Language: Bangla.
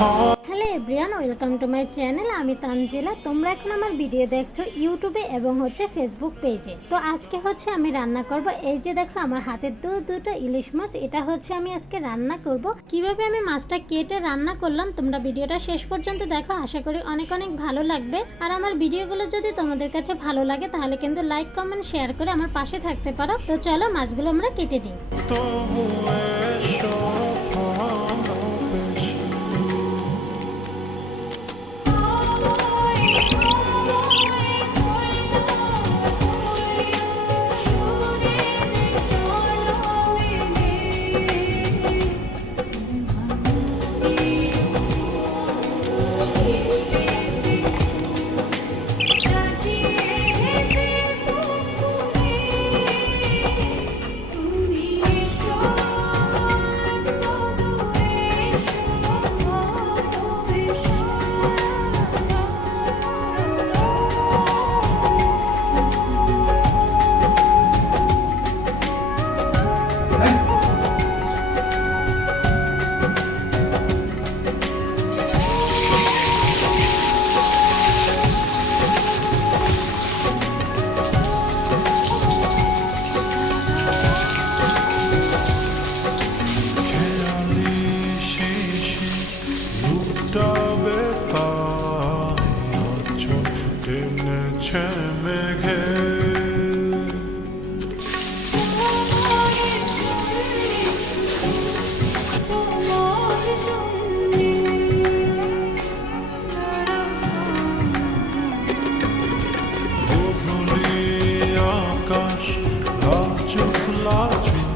Hello everyone, welcome to my channel. আমি তানজিলা। তোমরা এখন আমার ভিডিও দেখছো ইউটিউবে এবং ফেসবুক পেজে। তো আজকে আমি রান্না করব। এই যে দেখো আমার হাতে দুটো ইলিশ মাছ। এটা আমি আজকে রান্না করব। কিভাবে আমি মাছটা কেটে রান্না করলাম তোমরা ভিডিওটা শেষ পর্যন্ত দেখো। আশা করি অনেক অনেক ভালো লাগবে। আর আমার ভিডিওগুলো যদি তোমাদের কাছে ভালো লাগে তাহলে কিন্তু লাইক কমেন্ট শেয়ার করে আমার পাশে থাকতে পারো। তো চলো মাছগুলো আমরা কেটে নিই। আকাশ লাজুক লাজুক